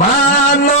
মানো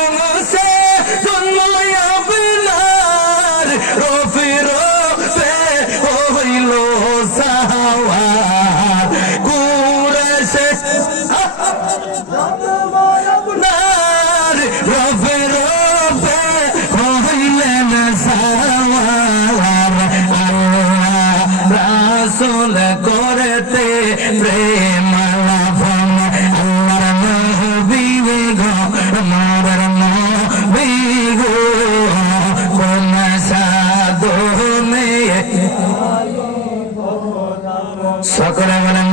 রসুল করতে প্রেম সকলে মানে